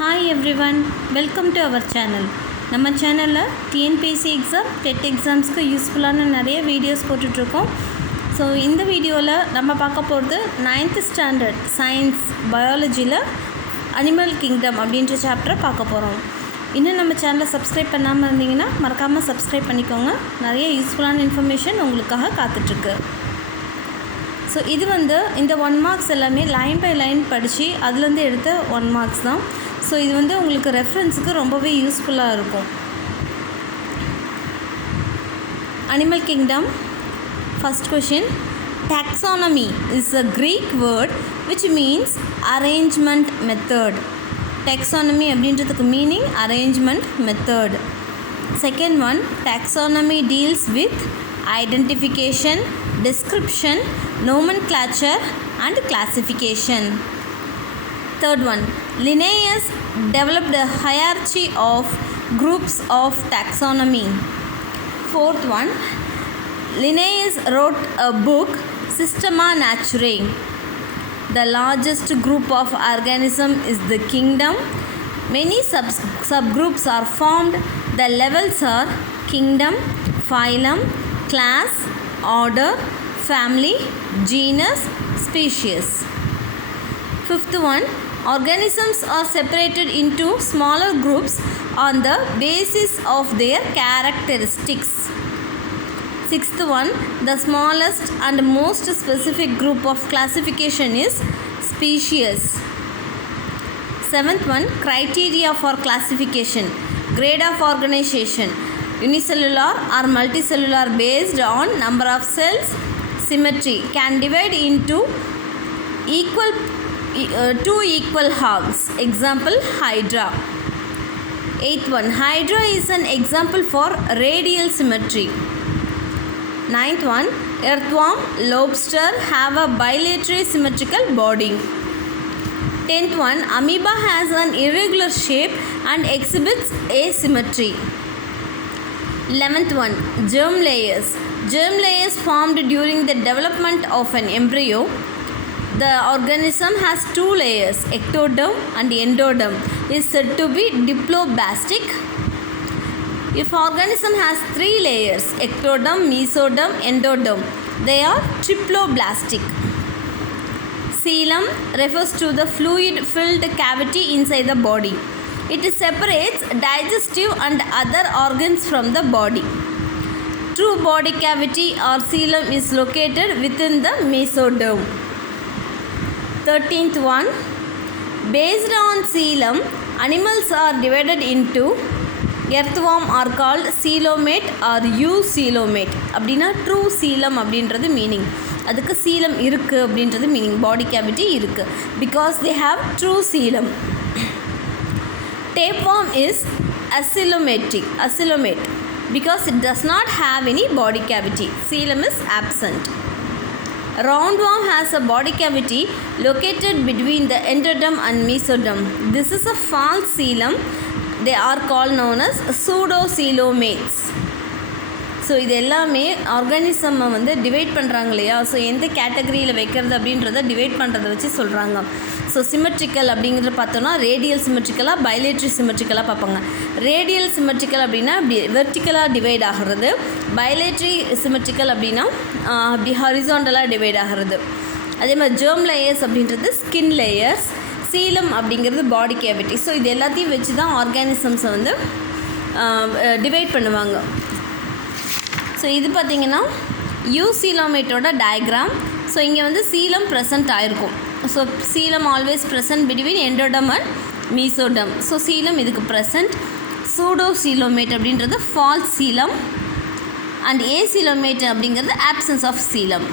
Hi everyone, welcome to our channel. நம்ம சேனலில் TNPSC exam, dead எக்ஸாம்ஸ்க்கு யூஸ்ஃபுல்லான நிறைய வீடியோஸ் போட்டுட்ருக்கோம். ஸோ இந்த வீடியோவில் நம்ம பார்க்க போகிறது 9th ஸ்டாண்டர்ட் சயின்ஸ் பயாலஜியில் அனிமல் கிங்டம் அப்படின்ற சாப்டரை பார்க்க போகிறோம். இன்னும் நம்ம சேனலை சப்ஸ்கிரைப் பண்ணாமல் இருந்தீங்கன்னா மறக்காமல் சப்ஸ்கிரைப் பண்ணிக்கோங்க. நிறைய யூஸ்ஃபுல்லான இன்ஃபர்மேஷன் உங்களுக்காக காத்துட்ருக்கு. ஸோ இது இந்த 1 மார்க்ஸ் எல்லாமே லைன் பை லைன் படித்து அதுலேருந்து எடுத்த 1 மார்க்ஸ் தான். ஸோ இது உங்களுக்கு ரெஃபரன்ஸுக்கு ரொம்பவே யூஸ்ஃபுல்லாக இருக்கும். Animal kingdom. First question. Taxonomy is a Greek word which means arrangement method. Taxonomy அப்படின்றதுக்கு meaning arrangement method. Second one, taxonomy deals with identification, description, nomenclature and classification. Third one, Linnaeus developed a hierarchy of groups of taxonomy. Fourth one, Linnaeus wrote a book, Systema Naturae. The largest group of organism is the kingdom. Many subgroups are formed. The levels are kingdom, phylum, class, order, family, genus, species. Fifth one, organisms are separated into smaller groups on the basis of their characteristics. Sixth one, the smallest and most specific group of classification is species. Seventh one, criteria for classification. Grade of organization. Unicellular or multicellular based on number of cells. Symmetry. Can divide into two equal halves. Example, Hydra. Eighth one, Hydra is an example for radial symmetry. Ninth one, earthworm, lobster have a bilateral symmetrical body. 10th one, amoeba has an irregular shape and exhibits asymmetry. 11th one, germ layers. Germ layers formed during the development of an embryo. The organism has 2 layers, ectoderm and endoderm. Is said to be diploblastic. If organism has 3 layers, ectoderm, mesoderm, endoderm, they are triploblastic. Coelom refers to the fluid-filled cavity inside the body. It separates digestive and other organs from the body. True body cavity or coelom is located within the mesoderm. 13th one, based on coelom, animals are divided into earthworm are called coelomate or eucoelomate. அப்படின்னா true coelom அப்படின்றது மீனிங். அதுக்கு coelom இருக்குது அப்படின்றது மீனிங். பாடி கேவிட்டி இருக்குது because they have true coelom. Tapeworm is acylomate because it does not have any body cavity. Coelom is absent. Roundworm has a body cavity located between the endoderm and mesoderm. This is a false coelom. They are called known as pseudocoelomates. So இது எல்லாமே ஆர்கானிசம்மை டிவைட் பண்ணுறாங்க இல்லையா. ஸோ எந்த கேட்டகரியில் வைக்கிறது அப்படின்றத டிவைட் பண்ணுறதை வச்சு சொல்கிறாங்க. ஸோ சிமெட்ரிக்கல் அப்படிங்கிறத பார்த்தோன்னா ரேடியல் சிமெட்ரிக்கலாக பைலேட்ரி சிமெட்ரிக்கலாக பார்ப்பாங்க. ரேடியல் சிமெட்ரிக்கல் அப்படின்னா அப்படி வெர்டிக்கலாக டிவைட் ஆகிறது. பைலேட்ரி சிமெட்ரிக்கல் அப்படின்னா அப்படி ஹாரிசாண்டலாக டிவைட் ஆகிறது. அதே மாதிரி ஜெர்ம் லேயர்ஸ் அப்படின்றது ஸ்கின் லேயர்ஸ். சீலம் அப்படிங்கிறது பாடி கேவிட்டி. ஸோ இது எல்லாத்தையும் வச்சு தான் ஆர்கானிசம்ஸை டிவைட் பண்ணுவாங்க. ஸோ இது பார்த்திங்கன்னா யூசீலோமேட்டோட டயக்ராம். ஸோ இங்கே சீலம் ப்ரெசன்ட் ஆகிருக்கும். So coelom always present between endoderm and mesoderm. So coelom இதுக்கு ப்ரெசன்ட். சூடோசீலோமேட் அப்படின்றது ஃபால்ஸ் சீலம் அண்ட் ஏசீலோமேட் அப்படிங்கிறது absence of coelom.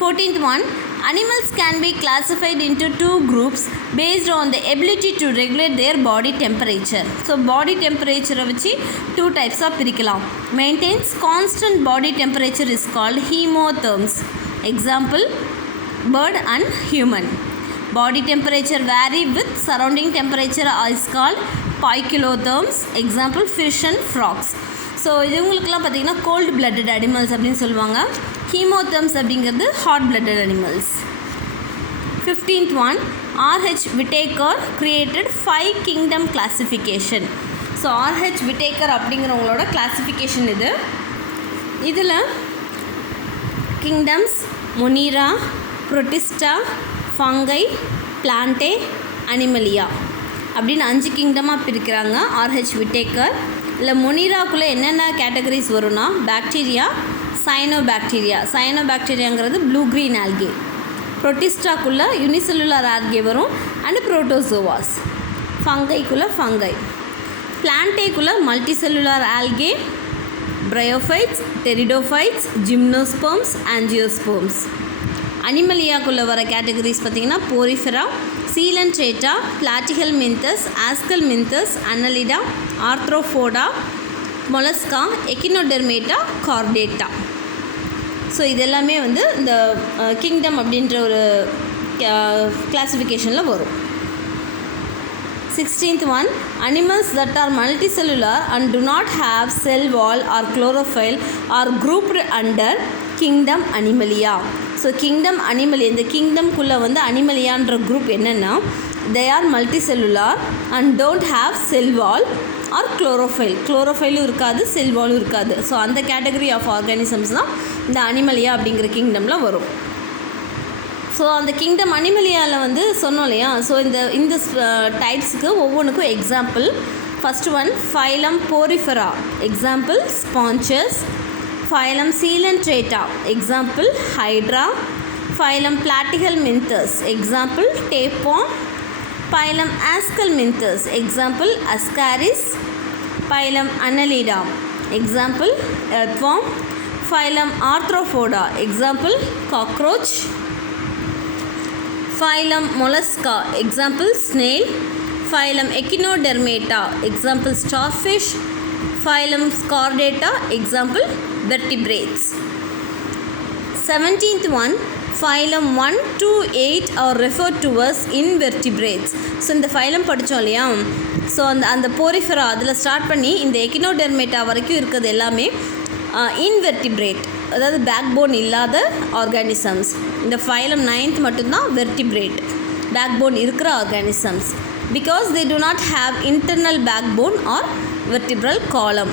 14th one, animals can be classified into 2 groups based on the ability to regulate their body temperature. So body temperature வச்சு 2 types of பிரிக்கலாம். Maintains constant body temperature is called hemotherms. Example, bird and human. Body temperature vary with surrounding temperature is called poikilotherms. Example, fish and frogs. So இவங்களுக்குலாம் பார்த்திங்கன்னா cold blooded animals அப்படின்னு சொல்லுவாங்க. Homeotherms அப்படிங்கிறது hot blooded animals. 15th one, R.H. Whittaker created 5 kingdom classification. So R.H. Whittaker அப்படிங்கிறவங்களோட classification இதில் kingdoms, Monera, Protista, Fungi, Plantae, Animalia அப்படின்னு 5 கிங்டமாக பிரிக்கிறாங்க R.H. Whittaker. இல்லை மொனீராக்குள்ளே என்னென்ன கேட்டகரிஸ் வரும்னா பாக்டீரியா, சயனோபாக்டீரியாங்கிறது ப்ளூ க்ரீன் ஆல்கே. புரோட்டிஸ்டாக்குள்ளே யூனிசெல்லுலார் ஆல்கே வரும் அண்ட் புரோட்டோசோவாஸ். ஃபங்கைக்குள்ளே ஃபங்கை. பிளான்டேக்குள்ளே multicellular algae, bryophytes, pteridophytes, gymnosperms, angiosperms. அனிமலியாக்குள்ளே வர கேட்டகரிஸ் பார்த்திங்கன்னா Porifera, Coelenterata, Platyhelminthes, Aschelminthes, Annelida, Arthropoda, Mollusca, Echinodermata, Chordata. So இதெல்லாமே வந்து இந்த கிங்டம் அப்படின்ற ஒரு கிளாசிஃபிகேஷனில் வரும். 16th one, animals that are multicellular and do not have cell wall or chlorophyll are grouped under kingdom Animalia. So kingdom Animalia, இந்த கிங்டம்குள்ளே வந்து அனிமலியான்ற குரூப் என்னென்னா they are multicellular and don't have cell wall or chlorophyll. குளோரோஃபைலும் இருக்காது, செல் வாலும் இருக்காது. ஸோ அந்த கேட்டகரி ஆஃப் ஆர்கானிசம்ஸ் தான் இந்த அனிமலியா அப்படிங்கிற கிங்டமில் வரும். ஸோ அந்த கிங்டம் அனிமலியாவில் வந்து சொன்னோம் இல்லையா. ஸோ இந்த டைப்ஸுக்கு ஒவ்வொன்றுக்கும் example. First one phylum Porifera, example sponges. Phylum Coelenterata, example hydra. Phylum Platyhelminthes, example tapeworm. Phylum Ascalminthus, example Ascaris. Phylum Annelida, example earthworm. Phylum Arthropoda, example cockroach. Phylum Mollusca, example snail. Phylum Echinodermata, example starfish. Phylum Chordata, example vertebrates. 17th one, phylum 1 to 8 are referred to as invertebrates. So இந்த ஃபைலம் படித்தோம் இல்லையா. ஸோ அந்த போரிஃபெரா அதில் ஸ்டார்ட் பண்ணி இந்த எக்கினோடெர்மேட்டா வரைக்கும் இருக்கிறது எல்லாமே இன்வெர்டிப்ரேட், அதாவது பேக் போன் இல்லாத ஆர்கானிசம்ஸ். இந்த ஃபைலம் 9th மட்டும்தான் வெர்டிப்ரேட், பேக் போன் இருக்கிற organisms. Because they do not have internal backbone or vertebral column.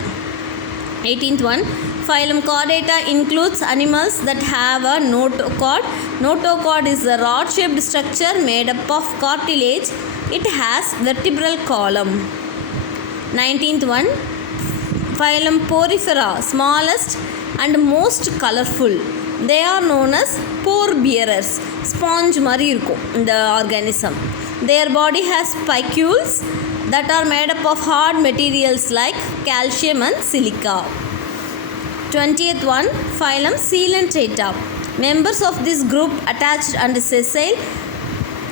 18th one, phylum Chordata includes animals that have a notochord. Notochord is a rod-shaped structure made up of cartilage. It has vertebral column. 19th one, phylum Porifera, smallest and most colorful. They are known as pore bearers. Sponge மாதிரி இருக்கும் இந்த organism. Their body has spicules that are made up of hard materials like calcium and silica. 20th one, phylum Coelenterata. Members of this group attached and sessile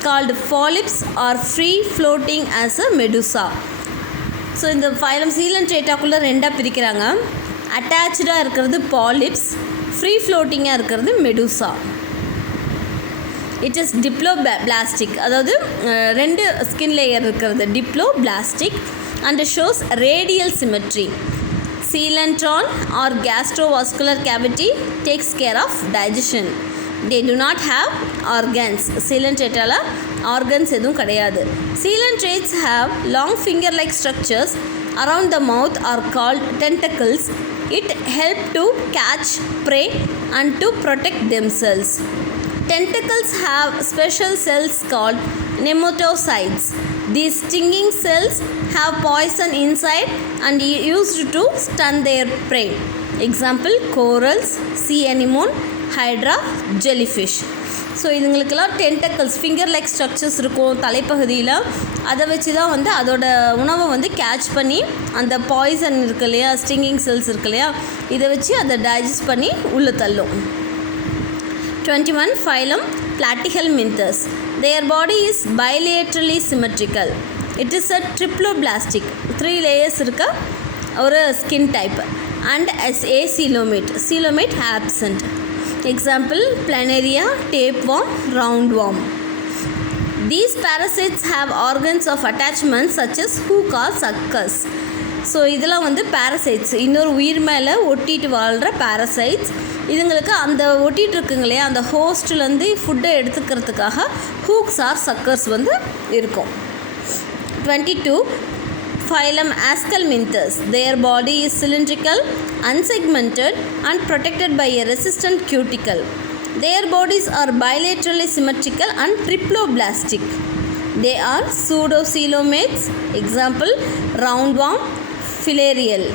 called polyps are free floating as a medusa. So இந்த ஃபைலம் சீலன்ட்ரேட்டாக்குள்ளே ரெண்டாக பிரிக்கிறாங்க. அட்டாச்சாக இருக்கிறது polyps, free ஃப்ளோட்டிங்காக இருக்கிறது Medusa. It is diploblastic, அதாவது 2 skin layer இருக்கிறது diploblastic and shows radial symmetry. Coelentron or gastrovascular cavity takes care of digestion. They do not have organs. Coelenterata organs எதுவும் கிடையாது. Coelentrates have long finger-like structures around the mouth are called tentacles. It help to catch prey and to protect themselves. Tentacles have special cells called nematocytes. These stinging cells have poison inside and used to stun their prey. Example corals, sea anemone, hydra, jellyfish. So இதுங்களுக்கெல்லாம் tentacles, finger like structures இருக்கும் தலைப்பகுதியில். அதை வச்சு தான் வந்து அதோட உணவை வந்து கேட்ச் பண்ணி அந்த பாய்சன் இருக்கு இல்லையா, ஸ்டிங்கிங் செல்ஸ் இருக்கு இல்லையா, இதை வச்சு அதை டைஜஸ்ட் பண்ணி உள்ளே தள்ளும். 21 phylum Platyhelminthes. Their body is bilaterally symmetrical. It is a triploblastic, 3 layers இருக்க ஒரு skin type and as a coelomate absent. Example planaria, tapeworm, roundworm. These parasites have organs of attachment such as hook or suckers. So இதெல்லாம் வந்து பேரசைட்ஸ், இன்னொரு உயிர் மேலே ஒட்டிட்டு வாழ்கிற பேரசைட்ஸ். இதுங்களுக்கு அந்த ஒட்டிகிட்டு இருக்குங்க இல்லையா, அந்த ஹோஸ்ட்லேருந்து ஃபுட்டை எடுத்துக்கிறதுக்காக ஹூக்ஸ் ஆர் சக்கர்ஸ் வந்து இருக்கும். 22. Phylum Ascalminthus. Their body is cylindrical, unsegmented and protected by a resistant cuticle. Their bodies are bilaterally symmetrical and triploblastic. They are pseudocoelomates. Example, roundworm, filarial.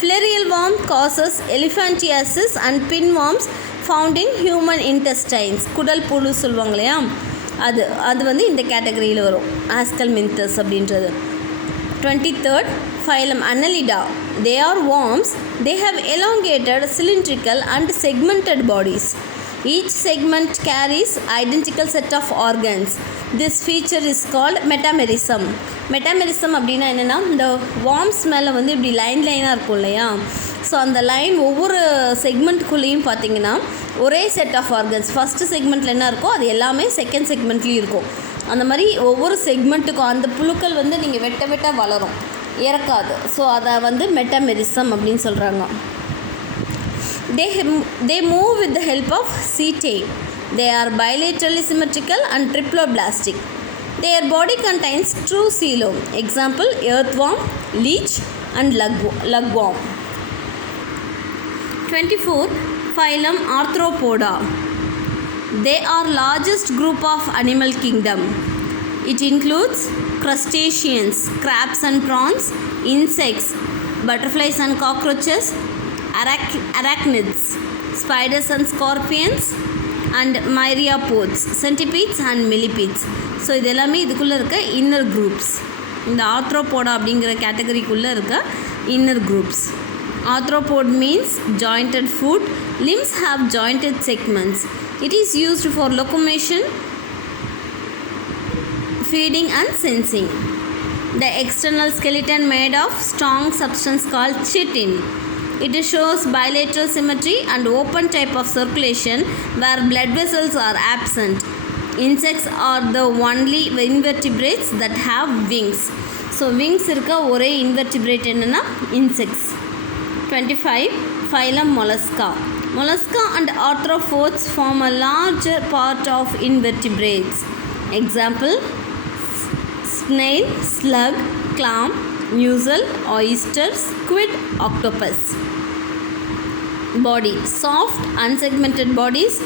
Filarial worm causes elephantiasis and pinworms found in human intestines. குடல் புழு சொல்லுவாங்க இல்லையா, அது வந்து இந்த கேட்டகரியில் வரும், ஆஸ்கல்மின்தஸ் அப்படின்றது. 23rd. Phylum Annelida. They are worms. They have elongated, cylindrical and segmented bodies. Each segment carries identical set of organs. This feature is called metamerism. Metamerism அப்படின்னா என்னென்னா, இந்த வார்ம்ஸ் மேலே வந்து இப்படி லைனாக இருக்கும் இல்லையா, ஸோ அந்த லைன் ஒவ்வொரு செக்மெண்ட்டுக்குள்ளேயும் பார்த்தீங்கன்னா ஒரே செட் ஆஃப் ஆர்கன்ஸ், ஃபஸ்ட்டு செக்மெண்ட்டில் என்ன இருக்கோ அது எல்லாமே செகண்ட் செக்மெண்ட்லேயும் இருக்கும். அந்த மாதிரி ஒவ்வொரு செக்மெண்ட்டுக்கும் அந்த புழுக்கள் வந்து நீங்கள் வெட்ட வளரும், இறக்காது. ஸோ அதை வந்து மெட்டாமெரிசம் அப்படின்னு சொல்கிறாங்க. They move with the help of setae. They are bilaterally symmetrical and triploblastic. Their body contains true coelom. Example, earthworm, leech and lugworm. 24. Phylum Arthropoda. They are largest group of animal kingdom. It includes crustaceans, crabs and prawns, insects, butterflies and cockroaches, arachnids, spiders and scorpions, and myriapods, centipedes and millipedes. So இது எல்லாமே இதுக்குள்ளே இருக்க inner groups. இந்த ஆர்த்ரோபோடா அப்படிங்கிற கேட்டகரிக்குள்ளே இருக்க inner groups. Arthropod means jointed foot. Limbs have jointed segments. It is used for locomotion, feeding and sensing. The external skeleton made of strong substance called chitin. It shows bilateral symmetry and open type of circulation where blood vessels are absent. Insects are the only invertebrates that have wings. So wings irukka ore invertebrate enna insects. 25. Phylum Mollusca. Mollusca and arthropods form a larger part of invertebrates. Example, snail, slug, clam, mussel, oyster, squid, octopus. Body. Soft, unsegmented bodies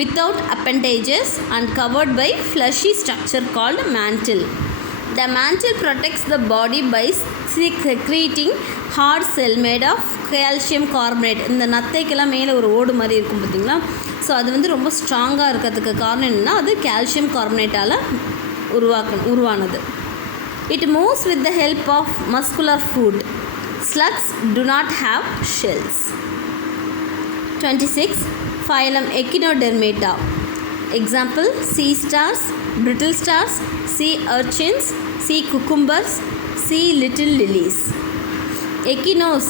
without appendages and covered by fleshy structure called mantle. The mantle protects the body by secreting hard cell made of calcium carbonate. இந்த நத்தைக்கெல்லாம் மேலே ஒரு ஓடு மாதிரி இருக்கும் பார்த்திங்களா, ஸோ அது வந்து ரொம்ப ஸ்ட்ராங்காக இருக்கிறதுக்கு காரணம் என்னென்னா அது கால்சியம் கார்பனேட்டால் உருவானது. It moves with the help of muscular foot. Slugs do not have shells. 26. Phylum Echinodermata. Example, sea stars, brittle stars, sea urchins, sea cucumbers, sea little lilies. Echinos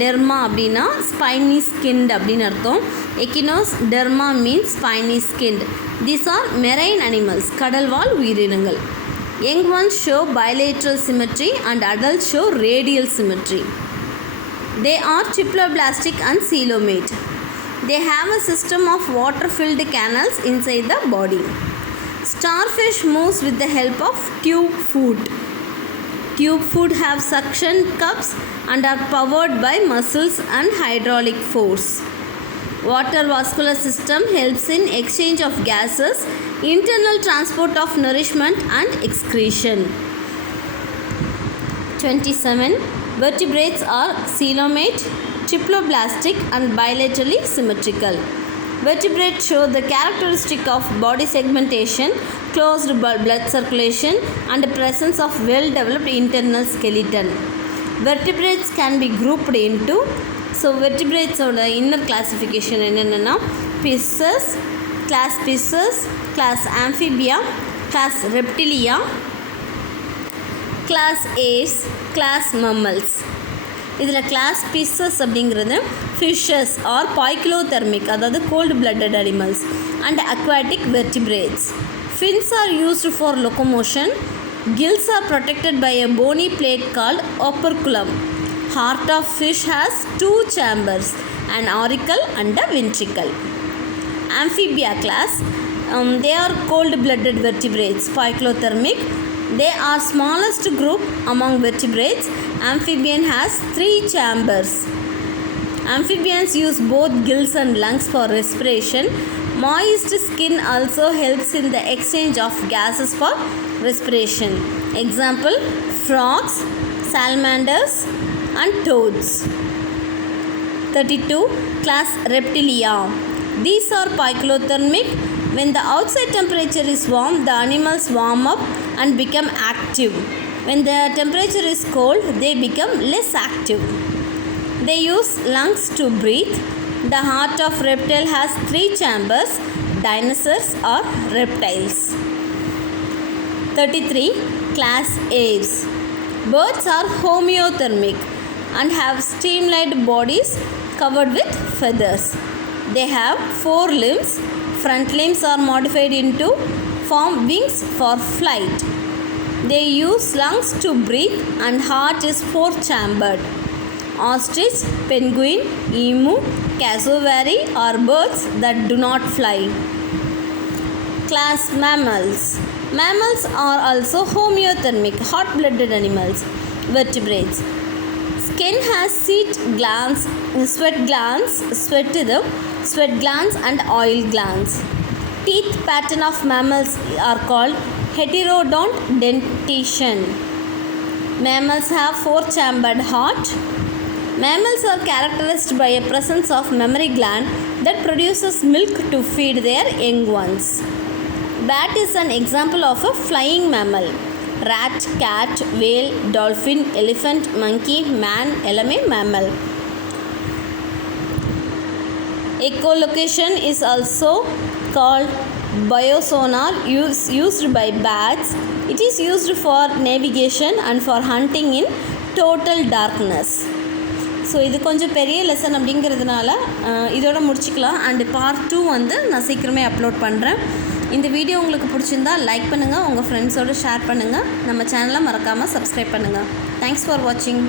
derma அப்படின்னா ஸ்பைனி ஸ்கின்ட் அப்படின்னு அர்த்தம். Echinos derma means spiny skinned. These are marine animals, கடல்வாழ் உயிரினங்கள். Young ones show bilateral symmetry and adults show radial symmetry. They are triploblastic and coelomate. They have a system of water-filled canals inside the body. Starfish moves with the help of tube foot. Tube foot have suction cups and are powered by muscles and hydraulic force. Water vascular system helps in exchange of gases, internal transport of nourishment and excretion. 27. Vertebrates are coelomate, triploblastic and bilaterally symmetrical. Vertebrates show the characteristic of body segmentation, closed blood circulation and presence of well-developed internal skeleton. Vertebrates can be grouped into, so vertebrates oda inner classification என்னென்னா Pisces, class Amphibia, class Reptilia, class Aves, class Mammals. இதில் class Pisces அப்படிங்கிறது fishes are poikilothermic, அதாவது cold blooded animals and aquatic vertebrates. Fins are used for locomotion. Gills are protected by a bony plate called operculum. Heart of fish has 2 chambers, an auricle and a ventricle. Amphibia class, they are cold-blooded vertebrates, poikilothermic. They are smallest group among vertebrates. Amphibian has 3 chambers. Amphibians use both gills and lungs for respiration. Moist skin also helps in the exchange of gases for respiration. Example, frogs, salamanders and toads. 32. Class Reptilia. These are poikilothermic. When the outside temperature is warm, the animals warm up and become active. When the temperature is cold, they become less active. They use lungs to breathe. The heart of reptile has 3 chambers. Dinosaurs are reptiles. 33. Class Aves. Birds are homeothermic and have streamlined bodies covered with feathers. They have 4 limbs. Front limbs are modified into form wings for flight. They use lungs to breathe and heart is 4-chambered. Ostrich, penguin, emu, cassowary are birds that do not fly. Class Mammals. Mammals are also homeothermic, hot-blooded animals, vertebrates. Skin has sweat glands and oil glands. Teeth pattern of mammals are called heterodont dentition. Mammals have 4-chambered heart. Mammals are characterized by a presence of mammary gland that produces milk to feed their young ones. Bat is an example of a flying mammal. Rat, cat, whale, dolphin, elephant, monkey, man, eleme, mammal. Echolocation is also called biosonar, used by bats. It is used for navigation and for hunting in total darkness. So இது கொஞ்சம் பெரிய லெசன் அப்படிங்கிறதுனால இதோட முடிச்சுக்கலாம். And part 2 வந்து நான் சீக்கிரமே அப்லோட் பண்ணுறேன். இந்த வீடியோ உங்களுக்கு பிடிச்சிருந்தா லைக் பண்ணுங்கள், உங்கள் ஃப்ரெண்ட்ஸோடு ஷேர் பண்ணுங்கள், நம்ம சேனலை மறக்காமல் சப்ஸ்கிரைப் பண்ணுங்கள். தேங்க்ஸ் ஃபார் வாட்சிங்.